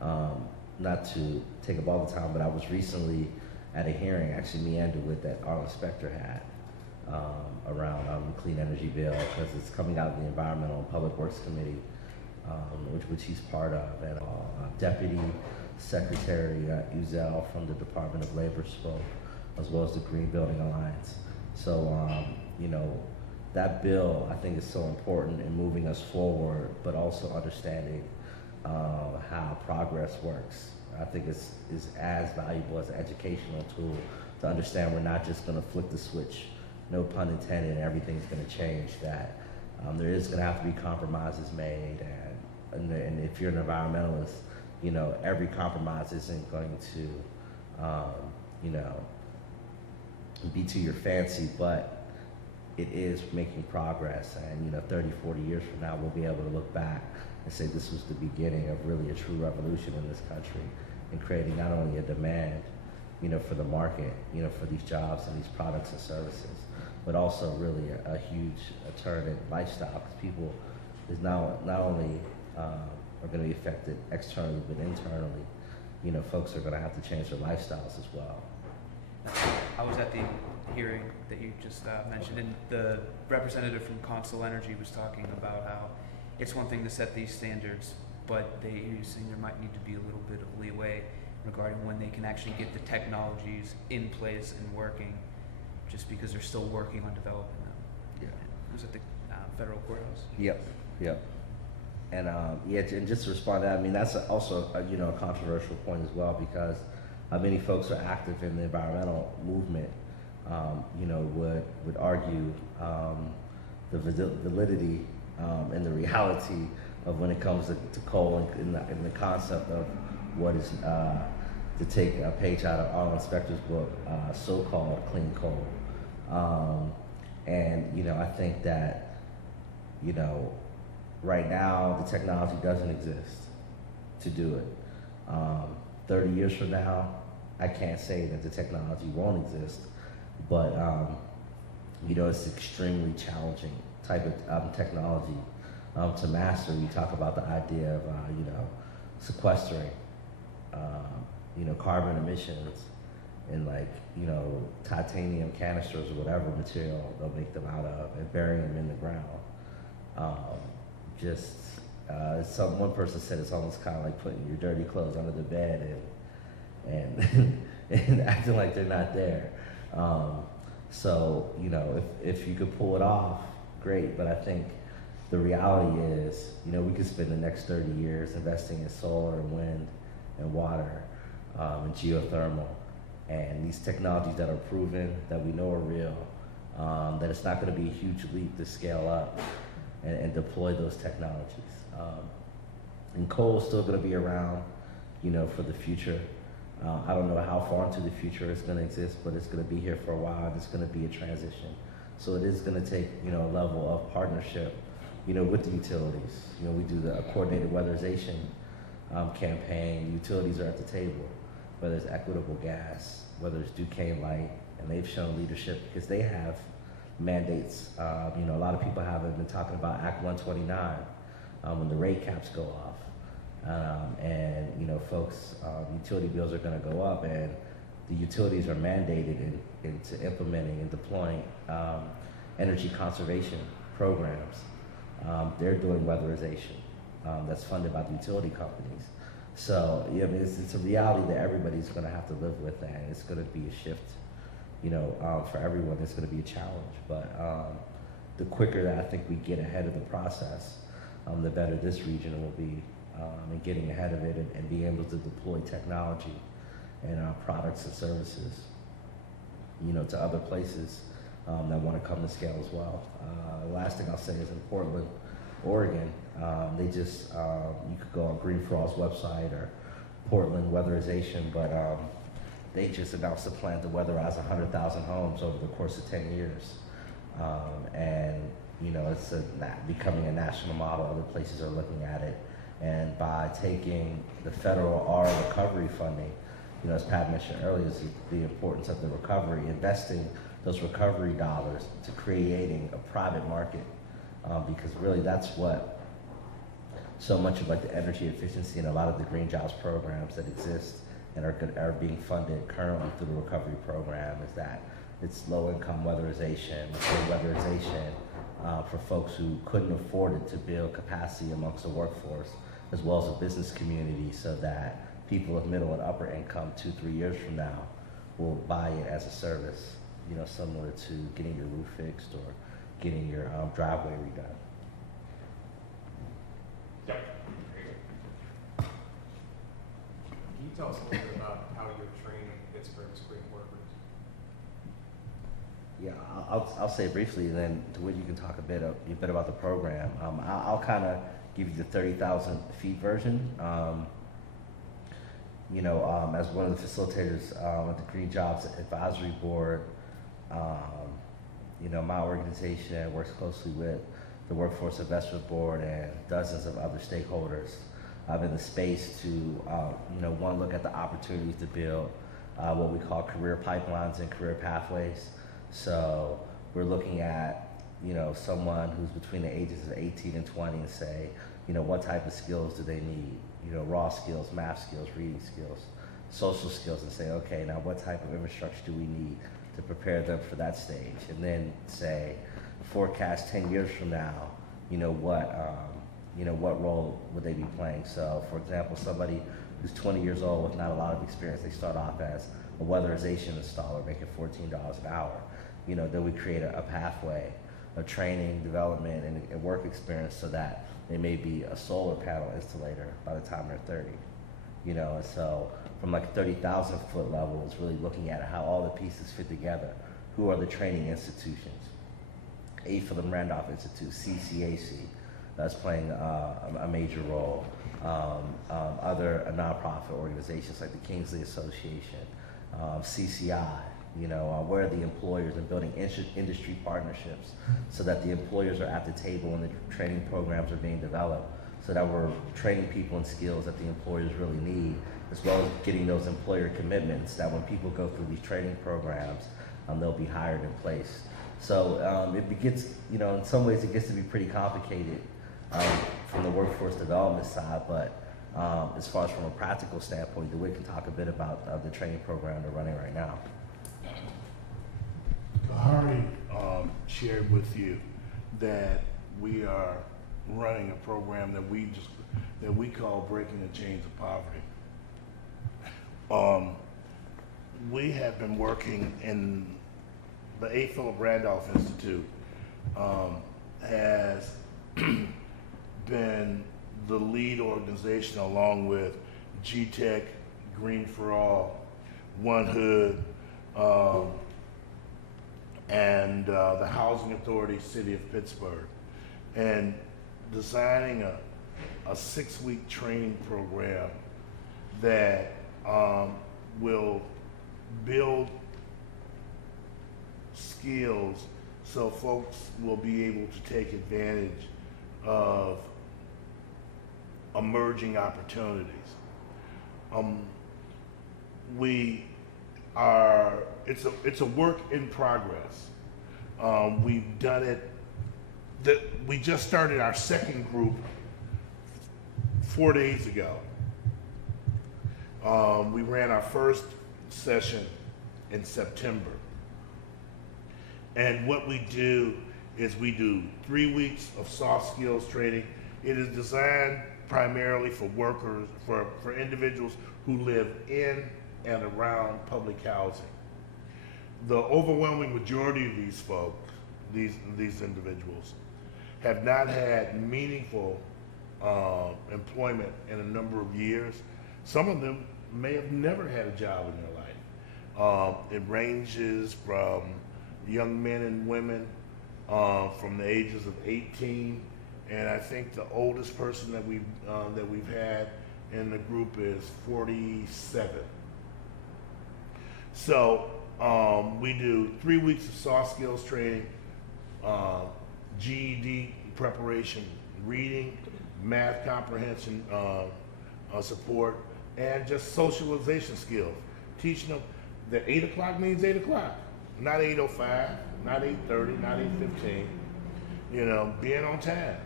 Not to take up all the time, but I was recently at a hearing, actually meandered with that our inspector had around the clean energy bill, because it's coming out of the Environmental and Public Works Committee, which he's part of, and Deputy Secretary Uzel from the Department of Labor spoke, as well as the Green Building Alliance. So, you know, that bill I think is so important in moving us forward, but also understanding how progress works. I think it's as valuable as an educational tool to understand we're not just going to flick the switch, no pun intended, and everything's going to change. That there is going to have to be compromises made, and if you're an environmentalist, you know, every compromise isn't going to, you know, be to your fancy, but it is making progress. And, you know, 30, 40 years from now, we'll be able to look back and say this was the beginning of really a true revolution in this country, and creating not only a demand, you know, for the market, you know, for these jobs and these products and services, but also really a huge turn in lifestyle, because people is not only are going to be affected externally, but internally, you know, folks are going to have to change their lifestyles as well. I was at the hearing that you just mentioned, and the representative from Council Energy was talking about how it's one thing to set these standards, but he was saying there might need to be a little bit of leeway regarding when they can actually get the technologies in place and working, just because they're still working on developing them. Yeah. It was at the federal courthouse. Yep, yep. And yeah, and just to respond to that, I mean, that's also you know, a controversial point as well, because many folks are active in the environmental movement, you know, would argue the validity and the reality of when it comes to coal, and the concept of what is, to take a page out of our inspector's book, so-called clean coal. And, you know, I think that, you know, right now the technology doesn't exist to do it. 30 years from now, I can't say that the technology won't exist, but, you know, it's extremely challenging type of technology to master. You talk about the idea of, you know, sequestering, you know, carbon emissions in, like, you know, titanium canisters or whatever material they'll make them out of, and burying them in the ground. One person said it's almost kind of like putting your dirty clothes under the bed and acting like they're not there. So, you know, if you could pull it off, great, but I think the reality is, you know, we could spend the next 30 years investing in solar and wind and water and geothermal, and these technologies that are proven, that we know are real, that it's not going to be a huge leap to scale up and deploy those technologies. And coal is still going to be around, you know, for the future. I don't know how far into the future it's going to exist, but it's going to be here for a while, and it's going to be a transition. So it is going to take, you know, a level of partnership, you know, with the utilities. You know, we do the coordinated weatherization campaign. Utilities are at the table, whether it's Equitable Gas, whether it's Duquesne Light, and they've shown leadership because they have mandates. You know, a lot of people haven't been talking about Act 129 when the rate caps go off. And, you know, folks, utility bills are going to go up, and the utilities are mandated into implementing and deploying energy conservation programs. They're doing weatherization that's funded by the utility companies. So, yeah, I mean, it's a reality that everybody's going to have to live with, and it's going to be a shift, you know, for everyone. It's going to be a challenge, but the quicker that I think we get ahead of the process, the better this region will be in getting ahead of it and being able to deploy technology and products and services, you know, to other places that want to come to scale as well. The last thing I'll say is in Portland, Oregon, they just, you could go on Green for All's website or Portland Weatherization, but they just announced a plan to weatherize 100,000 homes over the course of 10 years. And, you know, it's becoming a national model. Other places are looking at it. And by taking the federal R recovery funding, you know, as Pat mentioned earlier, is the importance of the recovery, investing those recovery dollars to creating a private market, because really that's what so much of like the energy efficiency and a lot of the green jobs programs that exist and are being funded currently through the recovery program is that it's low income weatherization, for folks who couldn't afford it to build capacity amongst the workforce as well as the business community, so that people of middle and upper income 2-3 years from now will buy it as a service, you know, similar to getting your roof fixed or getting your driveway redone. Can you tell us a little bit about how you're training Pittsburgh's green workers? Yeah, I'll say briefly, and then DeWitt, you can talk a bit about the program. I'll kind of give you the 30,000 feet version. As one of the facilitators at the Green Jobs Advisory Board, my organization works closely with the Workforce Investment Board and dozens of other stakeholders in the space to, one, look at the opportunities to build what we call career pipelines and career pathways. So we're looking at, someone who's between the ages of 18 and 20 and say, what type of skills do they need? Raw skills, math skills, reading skills, social skills, and say, okay, now what type of infrastructure do we need to prepare them for that stage? And then say, forecast 10 years from now, what role would they be playing? So, for example, somebody who's 20 years old with not a lot of experience, they start off as a weatherization installer making $14 an hour. Then we create a pathway of training, development, and work experience so that they may be a solar panel installator by the time they're 30. And so from like 30,000 foot level, it's really looking at how all the pieces fit together. Who are the training institutions? A. Philip Randolph Institute, CCAC, that's playing a major role. Other nonprofit organizations like the Kingsley Association, CCI, where are the employers, and building industry partnerships so that the employers are at the table when the training programs are being developed, so that we're training people in skills that the employers really need, as well as getting those employer commitments that when people go through these training programs, they'll be hired and placed. So it gets, in some ways it gets to be pretty complicated from the workforce development side, but as far as from a practical standpoint, DeWitt can talk a bit about the training program they're running right now. Harvey shared with you that we are running a program that we call Breaking the Chains of Poverty. We have been working in the A. Philip Randolph Institute has been the lead organization along with GTEC, Green for All, One Hood, and the Housing Authority, City of Pittsburgh, and designing a 6-week training program that will build skills so folks will be able to take advantage of emerging opportunities. It's a work in progress. We've done it. We just started our second group 4 days ago. We ran our first session in September. And what we do is we do 3 weeks of soft skills training. It is designed primarily for workers, for individuals who live in and around public housing. The overwhelming majority of these folks, these individuals, have not had meaningful employment in a number of years. Some of them may have never had a job in their life. It ranges from young men and women from the ages of 18, and I think the oldest person that we've had in the group is 47. So we do 3 weeks of soft skills training, GED preparation, reading, math comprehension support, and just socialization skills. Teaching them that 8 o'clock means 8 o'clock, not 8:05, not 8:30, not 8:15. Being on time.